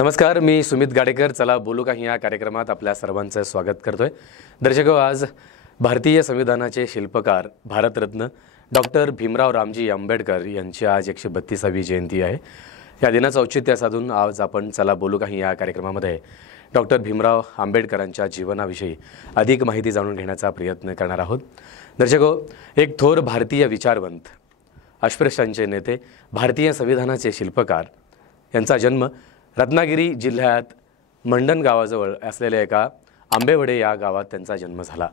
नमस्कार, मी सुमित गाडेकर. चला बोलू काही या कार्यक्रमात आपल्या सर्वांचं स्वागत करतोय. दर्शको, आज भारतीय संविधानाचे शिल्पकार भारतरत्न डॉक्टर भीमराव रामजी आंबेडकर यांची आज 132वी जयंती आहे. या दिनाचं औचित्य साधून आज आपण चला बोलू काही या कार्यक्रमामध्ये डॉक्टर भीमराव आंबेडकरांच्या जीवनाविषयी अधिक माहिती जाणून घेण्याचा प्रयत्न करणार आहोत. दर्शको, एक थोर भारतीय विचारवंत, अस्पृश्यांचे नेते, भारतीय संविधानाचे शिल्पकार यांचा जन्म रत्नागिरी जिल्ह्यात मंडण गावाजवळ असलेल्या एका आंबेवडे या गावात त्यांचा जन्म झाला.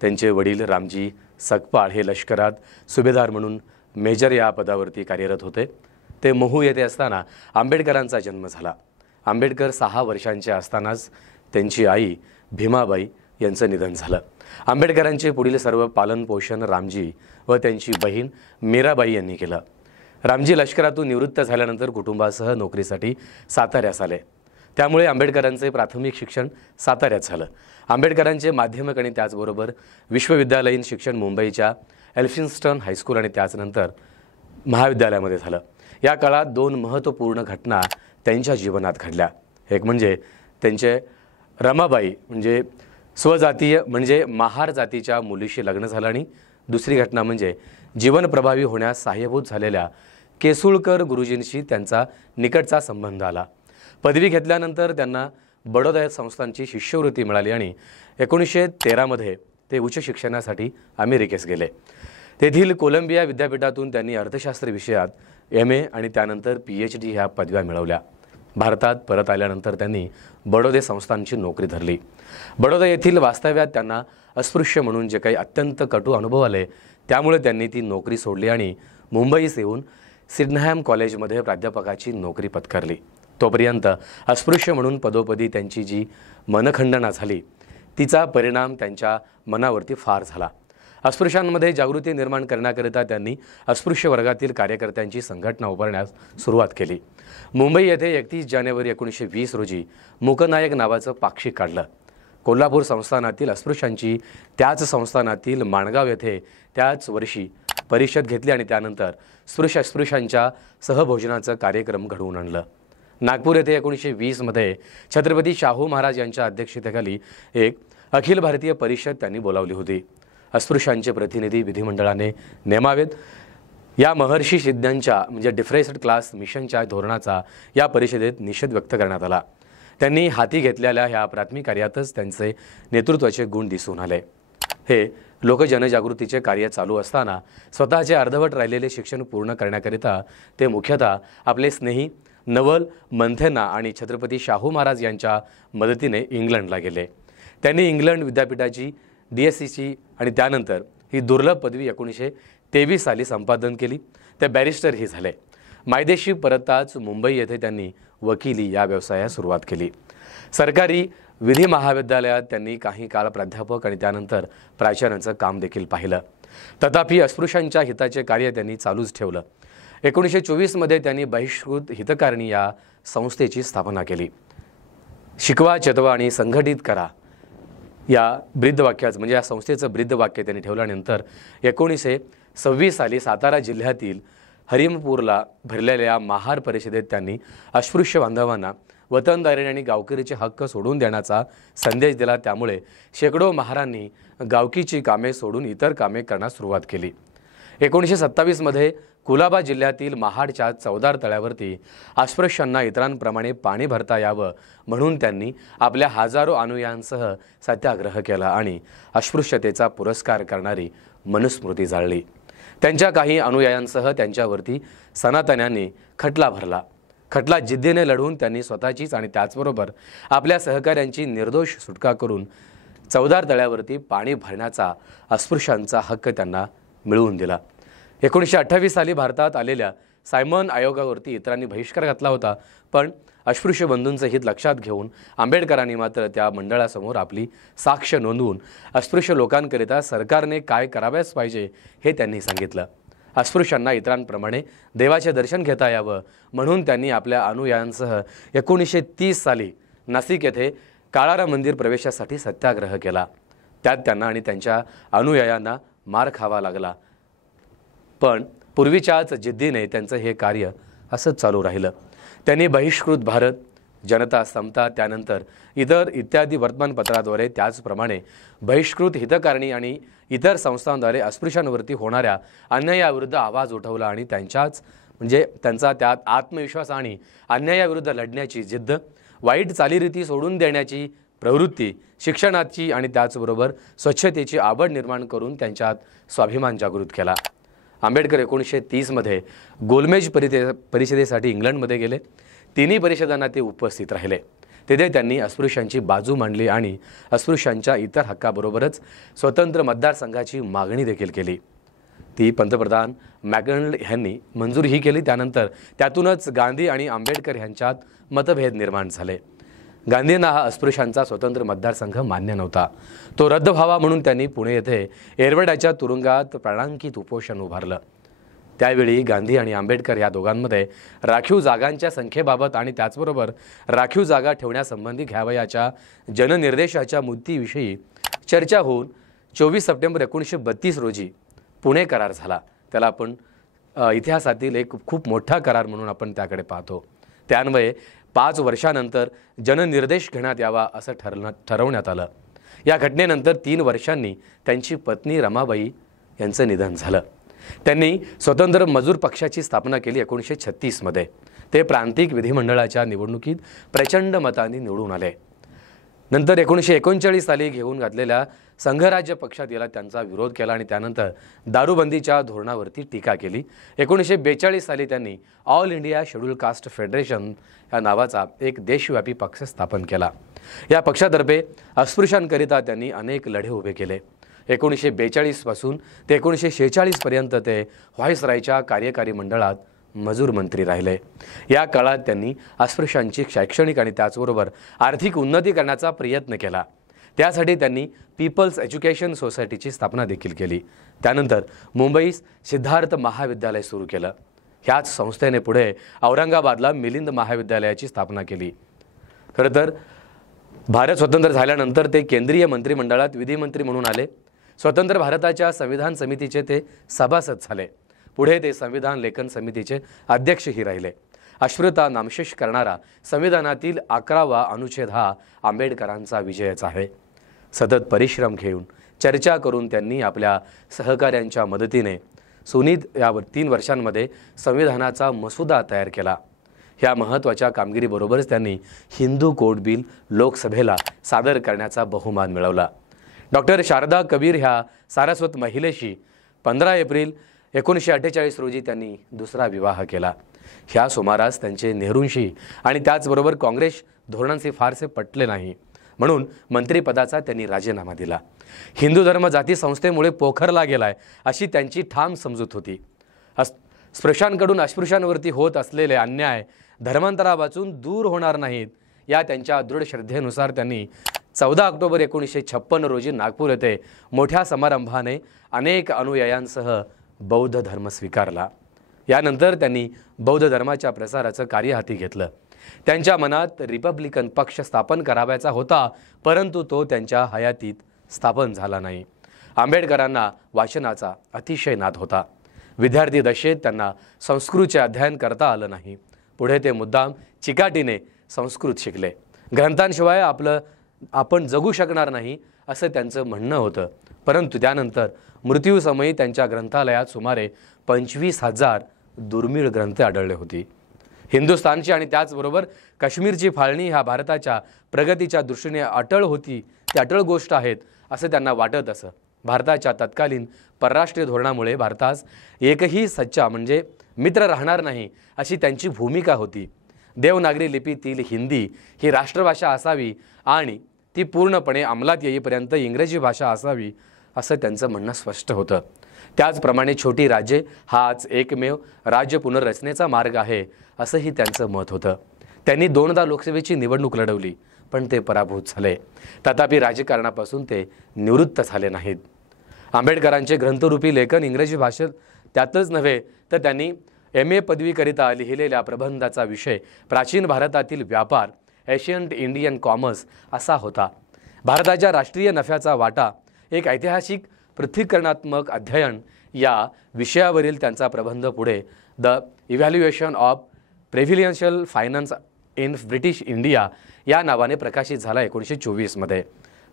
त्यांचे वडील रामजी सकपाळ हे लष्करात सुभेदार म्हणून मेजर या पदावरती कार्यरत होते. ते महू येथे असताना आंबेडकरांचा जन्म झाला. आंबेडकर 6 वर्षांचे असतानाच त्यांची आई भीमाबाई यांचं निधन झालं. आंबेडकरांचे पुढील सर्व पालनपोषण रामजी व त्यांची बहीण मीराबाई यांनी केलं. रामजी लष्करातून निवृत्त झाल्यानंतर कुटुंबासह नोकरीसाठी साताऱ्यास आले. त्यामुळे आंबेडकरांचे प्राथमिक शिक्षण साताऱ्यात झालं. आंबेडकरांचे माध्यमिक आणि त्याचबरोबर विश्वविद्यालयीन शिक्षण मुंबईच्या एल्फिन्स्टन हायस्कूल आणि त्याचनंतर महाविद्यालयामध्ये झालं. या काळात 2 महत्त्वपूर्ण घटना त्यांच्या जीवनात घडल्या. एक म्हणजे त्यांचे रमाबाई म्हणजे स्वजातीय म्हणजे महार जातीच्या मुलीशी लग्न झालं आणि दुसरी घटना म्हणजे जीवन प्रभावी होण्यास सहाय्यभूत झालेल्या केसुळकर गुरुजींशी त्यांचा निकटचा संबंध आला. पदवी घेतल्यानंतर त्यांना बडोदा संस्थांची शिष्यवृत्ती मिळाली आणि 1913 मध्ये ते उच्च शिक्षणासाठी अमेरिकेस गेले. तेथील कोलंबिया विद्यापीठातून त्यांनी अर्थशास्त्र विषयात MA आणि त्यानंतर PhD ह्या पदव्या मिळवल्या. भारतात परत आल्यानंतर त्यांनी बडोदे संस्थांची नोकरी धरली. बडोदा येथील वास्तव्यात त्यांना अस्पृश्य म्हणून जे काही अत्यंत कटू अनुभव आले, त्यामुळे त्यांनी ती नोकरी सोडली आणि मुंबईस येऊन सिडनहॅम कॉलेजमध्ये प्राध्यापकाची नोकरी पत्करली. तोपर्यंत अस्पृश्य म्हणून पदोपदी त्यांची जी मनखंडना झाली, तिचा परिणाम त्यांच्या मनावरती फार झाला. अस्पृश्यांमध्ये जागृती निर्माण करण्याकरिता त्यांनी अस्पृश्य वर्गातील कार्यकर्त्यांची संघटना उभारण्यास सुरुवात केली. मुंबई येथे 31 जानेवारी 1920 रोजी मूकनायक नावाचं पाक्षिक काढलं. कोल्हापूर संस्थानातील अस्पृश्यांची त्याच संस्थानातील माणगाव येथे त्याच वर्षी परिषद घेतली आणि त्यानंतर अस्पृश्यांच्या सहभोजनाचं कार्यक्रम घडवून आणलं. नागपूर येथे 1920 मध्ये छत्रपती शाहू महाराज यांच्या अध्यक्षतेखाली एक अखिल भारतीय परिषद त्यांनी बोलावली होती. अस्पृश्यांचे प्रतिनिधी विधिमंडळाने नेमावेत या महर्षी सिद्धांच्या म्हणजे डिफ्रेस्ड क्लास मिशनच्या धोरणाचा या परिषदेत निषेध व्यक्त करण्यात आला. त्यांनी हाती घेतलेल्या ह्या प्राथमिक कार्यातच त्यांचे नेतृत्वाचे गुण दिसून आले. हे लोकजनजागृतीचे कार्य चालू असताना स्वतःचे अर्धवट राहिलेले शिक्षण पूर्ण करण्याकरिता ते मुख्यतः आपले स्नेही नवल मंथेना आणि छत्रपती शाहू महाराज यांच्या मदतीने इंग्लंडला गेले. त्यांनी इंग्लंड विद्यापीठाची DSCची आणि त्यानंतर ही दुर्लभ पदवी 1923 साली संपादन केली. ते बॅरिस्टरही झाले. मायदेशी परतताच मुंबई येथे त्यांनी वकिली या व्यवसायास सुरुवात केली. सरकारी विधी महाविद्यालयात त्यांनी काही काळ प्राध्यापक आणि त्यानंतर प्राचार्यांचं काम देखील पाहिलं. तथापि अस्पृश्यांच्या हिताचे कार्य त्यांनी चालूच ठेवलं. 1924 मध्ये त्यांनी बहिष्कृत हितकारिणी या संस्थेची स्थापना केली. शिकवा, चेतवा आणि संघटित करा या ब्रीदवाक्याचं म्हणजे या संस्थेचं ब्रीदवाक्य त्यांनी ठेवल्यानंतर 1926 साली सातारा जिल्ह्यातील हरिमपूरला भरलेल्या महार परिषदेत त्यांनी अस्पृश्य बांधवांना वतनदारी आणि गावकरीचे हक्क सोडून देण्याचा संदेश दिला. त्यामुळे शेकडो महारांनी गावकीची कामे सोडून इतर कामे करण्यास सुरुवात केली. 1927 मध्ये कुलाबा जिल्ह्यातील महाडच्या चौदार तळ्यावरती अस्पृश्यांना इतरांप्रमाणे पाणी भरता यावं म्हणून त्यांनी आपल्या हजारो अनुयायांसह सत्याग्रह केला आणि अस्पृश्यतेचा पुरस्कार करणारी मनुस्मृती जाळली. त्यांच्या काही अनुयायांसह त्यांच्यावरती सनातन्यांनी खटला भरला. खटला जिद्दीने लढवून त्यांनी स्वतःचीच आणि त्याचबरोबर आपल्या सहकाऱ्यांची निर्दोष सुटका करून चौदार तळ्यावरती पाणी भरण्याचा अस्पृश्यांचा हक्क त्यांना मिळवून दिला. 1928 साली भारतात आलेल्या सायमन आयोगावरती इतरांनी बहिष्कार घातला होता, पण अस्पृश्य बंधूंचे हित लक्षात घेऊन आंबेडकरांनी मात्र त्या मंडळासमोर आपली साक्ष नोंदवून अस्पृश्य लोकांकरिता सरकारने काय करावयास पाहिजे हे त्यांनी सांगितलं. अस्पृश्यांना इतरांप्रमाणे देवाचे दर्शन घेता यावं म्हणून त्यांनी आपल्या अनुयायांसह 1930 साली नाशिक येथे काळारा मंदिर प्रवेशासाठी सत्याग्रह केला. त्यात त्यांना आणि त्यांच्या अनुयायांना मार खावा लागला, पण पूर्वीच्याच जिद्दीने त्यांचं हे कार्य असंच चालू राहिलं. त्यांनी बहिष्कृत भारत, जनता, समता, त्यानंतर इत्यादी वर्तमानपत्राद्वारे, त्याचप्रमाणे बहिष्कृत, हितकारणी आणि इतर संस्थांद्वारे अस्पृश्यांवरती होणाऱ्या अन्यायाविरुद्ध आवाज उठवला आणि त्यांचा त्यात आत्मविश्वास आणि अन्यायाविरुद्ध लढण्याची जिद्द, वाईट चालीरीती सोडून देण्याची प्रवृत्ती, शिक्षणाची आणि त्याचबरोबर स्वच्छतेची आवड निर्माण करून त्यांच्यात स्वाभिमान जागृत केला. आंबेडकर 1930मध्ये गोलमेज परिषदेसाठी इंग्लंडमध्ये गेले. तिन्ही परिषदांना ते उपस्थित राहिले. तिथे त्यांनी अस्पृश्यांची बाजू मांडली आणि अस्पृश्यांच्या इतर हक्काबरोबरच स्वतंत्र मतदारसंघाची मागणी देखील केली. ती पंतप्रधान मॅकडोनाल्ड यांनी मंजूरही केली. त्यानंतर त्यातूनच गांधी आणि आंबेडकर यांच्यात मतभेद निर्माण झाले. गांधींना हा अस्पृश्यांचा स्वतंत्र मतदारसंघ मान्य नव्हता. तो रद्द व्हावा म्हणून त्यांनी पुणे येथे एरवड्याच्या तुरुंगात प्राणांकित उपोषण उभारलं. त्यावेळी गांधी आणि आंबेडकर या दोघांमध्ये राखीव जागांच्या संख्येबाबत आणि त्याचबरोबर राखीव जागा ठेवण्यासंबंधी घ्यावयाच्या जननिर्देशाच्या मुद्द्याविषयी चर्चा होऊन 24 सप्टेंबर 1932 रोजी पुणे करार झाला. त्याला आपण इतिहासातील एक खूप मोठा करार म्हणून आपण त्याकडे पाहतो. त्यान्वये 5 वर्षानंतर जननिर्देश घेण्यात यावा असं ठरवण्यात आलं. या घटनेनंतर 3 वर्षांनी त्यांची पत्नी रमाबाई यांचं निधन झालं. त्यांनी स्वतंत्र मजूर पक्षाची स्थापना केली 1936मध्ये. ते प्रांतिक विधिमंडळाच्या निवडणुकीत प्रचंड मतांनी निवडून आले. नंतर 1939 साली घेऊन घातलेल्या संघराज्य पक्षात याला त्यांचा विरोध केला आणि त्यानंतर दारूबंदीच्या धोरणावरती टीका केली. 1942 साली त्यांनी All India Scheduled Caste Federation या नावाचा एक देशव्यापी पक्ष स्थापन केला. या पक्षातर्फे अस्पृश्यांकरिता त्यांनी अनेक लढे उभे केले. 1942 पासून ते 1946 पर्यंत ते व्हाईसरायच्या कार्यकारी मंडळात मजूर मंत्री राहिले. या काळात त्यांनी अस्पृश्यांची शैक्षणिक आणि त्याचबरोबर आर्थिक उन्नती करण्याचा प्रयत्न केला. त्यासाठी त्यांनी पीपल्स एज्युकेशन सोसायटीची स्थापना देखील केली. त्यानंतर मुंबईत सिद्धार्थ महाविद्यालय सुरू केलं. ह्याच संस्थेने पुढे औरंगाबादला मिलिंद महाविद्यालयाची स्थापना केली. खरं तर भारत स्वतंत्र झाल्यानंतर ते केंद्रीय मंत्रिमंडळात विधिमंत्री म्हणून आले. स्वतंत्र भारताच्या संविधान समितीचे ते सभासद झाले. पुढे ते संविधान लेखन समितीचे अध्यक्षही राहिले. अस्पृश्यता नामशेष करणारा संविधानातील 11वा अनुच्छेद हा आंबेडकरांचा विजयच आहे. सतत परिश्रम घेऊन, चर्चा करून त्यांनी आपल्या सहकाऱ्यांच्या मदतीने या 3 वर्षांमध्ये संविधानाचा मसुदा तयार केला. ह्या महत्त्वाच्या कामगिरीबरोबरच त्यांनी हिंदू कोड बिल लोकसभेला सादर करण्याचा बहुमान मिळवला. डॉक्टर शारदा कबीर ह्या सारस्वत महिलेशी 15 एप्रिल 1948 रोजी त्यांनी दुसरा विवाह केला. ह्या सुमारास त्यांचे नेहरूंशी आणि त्याचबरोबर काँग्रेस धोरणांचे फारसे पटले नाही, म्हणून मंत्रिपदाचा त्यांनी राजीनामा दिला. हिंदू धर्म जाती संस्थेमुळे पोखरला गेलाय अशी त्यांची ठाम समजूत होती. स्पृश्यांकडून अस्पृश्यांवरती होत असलेले अन्याय धर्मांतरापासून दूर होणार नाहीत या त्यांच्या दृढ श्रद्धेनुसार त्यांनी 14 ऑक्टोबर 1956 रोजी नागपूर येथे मोठ्या समारंभाने अनेक अनुयायांसह बौद्ध धर्म स्वीकारला. यानंतर त्यांनी बौद्ध धर्माच्या प्रसाराचं कार्य हाती घेतलं. त्यांच्या मनात रिपब्लिकन पक्ष स्थापन करावयाचा होता, परंतु तो त्यांच्या हयातीत स्थापन झाला नाही. आंबेडकरांना वाचनाचा अतिशय नाद होता. विद्यार्थी दशेत त्यांना संस्कृतचे अध्ययन करता आलं नाही. पुढे ते मुद्दाम चिकाटीने संस्कृत शिकले. ग्रंथांशिवाय आपण जगू शकणार नाही असं त्यांचं म्हणणं होतं. परंतु त्यानंतर मृत्यूसमयी त्यांच्या ग्रंथालयात सुमारे 25,000 दुर्मिळ ग्रंथ आढळले होते. हिंदुस्थानची आणि त्याचबरोबर काश्मीरची फाळणी ह्या भारताच्या प्रगतीच्या दृष्टीने ती अटळ गोष्ट आहेत असं त्यांना वाटत असं. भारताच्या तत्कालीन परराष्ट्रीय धोरणामुळे भारतास एकही सच्चा म्हणजे मित्र राहणार नाही अशी त्यांची भूमिका होती. देवनागरी लिपीतील हिंदी ही राष्ट्रभाषा असावी आणि ती पूर्णपणे अंमलात येईपर्यंत इंग्रजी भाषा असावी असं त्यांचं म्हणणं स्पष्ट होतं. त्याचप्रमाणे छोटी राज्ये हाच एकमेव राज्य पुनर्रचनेचा मार्ग आहे असंही त्यांचं मत होतं. त्यांनी 2दा लोकसभेची निवडणूक लढवली, पण ते पराभूत झाले. तथापि राजकारणापासून ते निवृत्त झाले नाहीत. आंबेडकरांचे ग्रंथरूपी लेखन इंग्रजी भाषेत, त्यातच नव्हे तर त्यांनी MA पदवीकरिता लिहिलेल्या प्रबंधाचा विषय प्राचीन भारतातील व्यापार, एशियंट इंडियन कॉमर्स असा होता. भारताच्या राष्ट्रीय नफ्याचा वाटा, एक ऐतिहासिक पृथ्वीकरणात्मक अध्ययन या विषयावरील त्यांचा प्रबंध पुढे the evaluation of provincial finance in British India या नावाने प्रकाशित झाला 1924 मध्ये।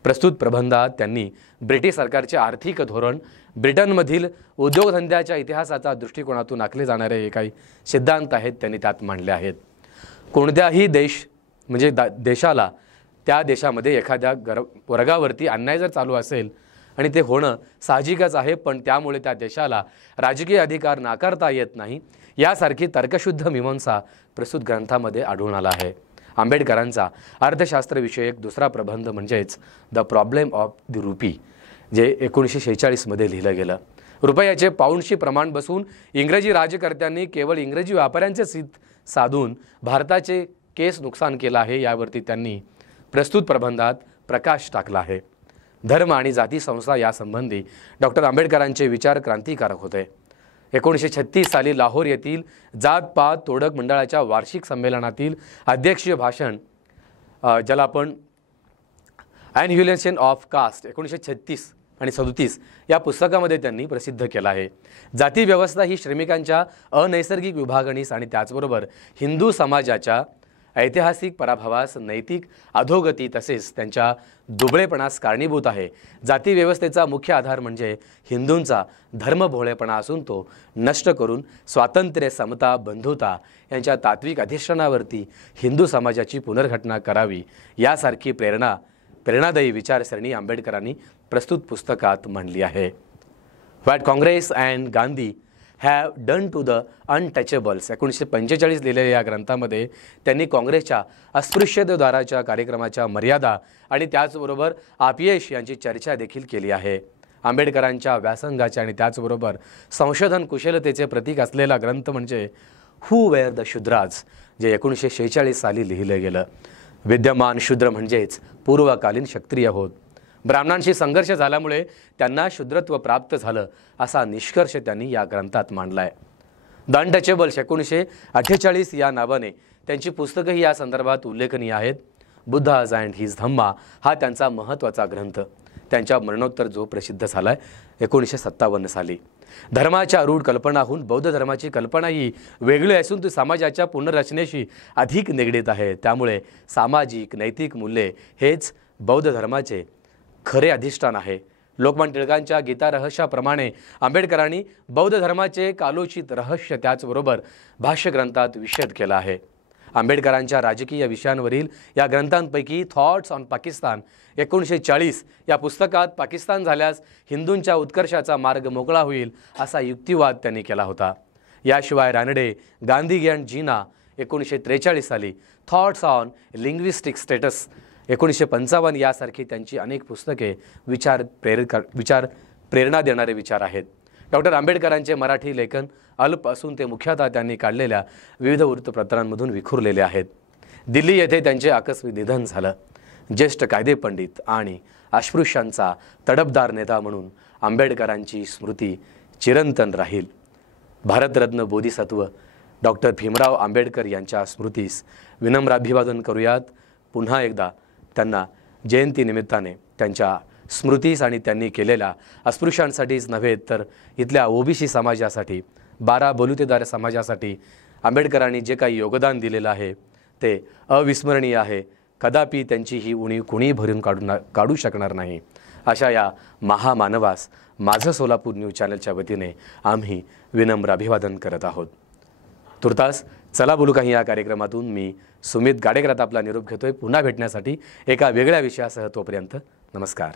प्रस्तुत प्रबंधात त्यांनी ब्रिटिश सरकारचे आर्थिक धोरण, ब्रिटनमधील उद्योगधंद्याच्या इतिहासाचा दृष्टिकोनातून आखले जाणारे हे काही सिद्धांत आहेत त्यांनी त्यात मांडले आहेत। कोणत्याही देश म्हणजे देशाला त्या देशामध्ये एखाद्या वर्गावरती अन्याय जर चालू असेल आणि ते होणं साहजिकच आहे, पण त्यामुळे त्या देशाला राजकीय अधिकार नाकारता येत नाही यासारखी तर्कशुद्ध मीमांसा प्रस्तुत ग्रंथामध्ये आढळून आला आहे। आंबेडकरांचा अर्थशास्त्रविषयक दुसरा प्रबंध म्हणजेच the problem of the rupee, जे 1946 मध्ये लिहिलं गेलं। रुपयाचे पाऊंडशी प्रमाण बसून इंग्रजी राज्यकर्त्यांनी केवळ इंग्रजी व्यापाऱ्यांचे हित साधून भारताचे केस नुकसान केलं आहे यावरती त्यांनी प्रस्तुत प्रबंधात प्रकाश टाकला आहे। धर्म आणि जाती संस्था यासंबंधी डॉक्टर आंबेडकरांचे विचार क्रांतिकारक होते। 1936 साली लाहोर येथील जात पात तोडक मंडळाच्या वार्षिक संमेलनातील अध्यक्षीय भाषण, ज्याला आपण ॲन्युलेशन ऑफ कास्ट 1936 आणि 37 या पुस्तकामध्ये त्यांनी प्रसिद्ध केला आहे। जाती व्यवस्था ही श्रमिकांच्या अनैसर्गिक विभागणीस आणि त्याचबरोबर हिंदू समाजाच्या ऐतिहासिक पराभवास, नैतिक अधोगती तसेच त्यांच्या दुबळेपणास कारणीभूत आहे। जाती व्यवस्थेचा मुख्य आधार म्हणजे हिंदूंचा धर्मभोळेपणा असून तो नष्ट करून स्वातंत्र्य, समता, बंधुता यांच्या तात्विक अधिष्ठानावरती हिंदू समाजाची पुनर्घटना करावी यासारखी प्रेरणादायी विचारसरणी आंबेडकरांनी प्रस्तुत पुस्तकात मांडली आहे। What Congress and Gandhi have done to the untouchables 1945 लिहिलेल्या या ग्रंथामध्ये त्यांनी काँग्रेसच्या अस्पृश्यतेद्वाराच्या कार्यक्रमाच्या मर्यादा आणि त्याचबरोबर अपयश यांची चर्चा देखील केली आहे। आंबेडकरांच्या व्यासंगाचे आणि त्याचबरोबर संशोधन कुशलतेचे प्रतीक असलेला ग्रंथ म्हणजे हू वेअर द शूद्राज, जे 1946 साली लिहिलं गेलं। विद्यमान शूद्र म्हणजेच पूर्वकालीन क्षत्रिय होत। ब्राह्मणांशी संघर्ष झाल्यामुळे त्यांना शूद्रत्व प्राप्त झालं असा निष्कर्ष त्यांनी या ग्रंथात मांडलाय। द अनटचेबल्स 1948 या नावाने त्यांची पुस्तकंही या संदर्भात उल्लेखनीय आहेत। बुद्धाज अँड हिज धम्मा हा त्यांचा महत्त्वाचा ग्रंथ त्यांच्या मरणोत्तर जो प्रसिद्ध झालाय 1957 साली। धर्माच्या रूढ कल्पनाहून बौद्ध धर्माची कल्पना ही वेगळी असून ती समाजाच्या पुनर्रचनेशी अधिक निगडीत आहे। त्यामुळे सामाजिक नैतिक मूल्ये हेच बौद्ध धर्माचे खरे अधिष्ठान आहे। लोकमान्य टिळकांच्या गीता रहस्याप्रमाणे आंबेडकरांनी बौद्ध धर्माचे कालोचित रहस्य त्याचबरोबर भाष्य ग्रंथात विशद केला आहे। आंबेडकरांच्या राजकीय विषयांवरील या ग्रंथांपैकी थॉट्स ऑन पाकिस्तान 1940 या पुस्तकात पाकिस्तान झाल्यास हिंदूंच्या उत्कर्षाचा मार्ग मोकळा होईल असा युक्तिवाद त्यांनी केला होता। याशिवाय रानडे, गांधी अँड जीना 1943 साली, थॉट्स ऑन लिंग्विस्टिक स्टेटस 1955 यासारखी त्यांची अनेक पुस्तके प्रेरणा देणारे विचार आहेत। डॉक्टर आंबेडकरांचे मराठी लेखन अल्प असून ते मुख्यतः त्यांनी काढलेल्या विविध वृत्तपत्रांमधून विखुरलेले आहेत। दिल्ली येथे त्यांचे आकस्मिक निधन झालं। ज्येष्ठ कायदेपंडित आणि अस्पृश्यांचा तडफदार नेता म्हणून आंबेडकरांची स्मृती चिरंतन राहील। भारतरत्न बोधिसत्व डॉक्टर भीमराव आंबेडकर यांच्या स्मृतीस विनम्र अभिवादन करूयात। पुन्हा एकदा त्यांना जयंतीनिमित्ताने त्यांच्या स्मृतीस आणि त्यांनी केलेल्या अस्पृश्यांसाठीच नव्हे तर इथल्या ओबीसी समाजासाठी, 12 बलुतेदार समाजासाठी आंबेडकरांनी जे काही योगदान दिलेलं आहे ते अविस्मरणीय आहे। कदापि त्यांची ही उणीव कुणी भरून काढू शकणार नाही। अशा या महामानवास माझं सोलापूर न्यूज चॅनलच्या वतीने आम्ही विनम्र अभिवादन करत आहोत। तुर्तास चला बोलू काही या कार्यक्रमातून मी सुमित गाडेकर आता आपला निरोप घेतोय। पुन्हा भेटण्यासाठी एका वेगळ्या विषयासह, तोपर्यंत नमस्कार।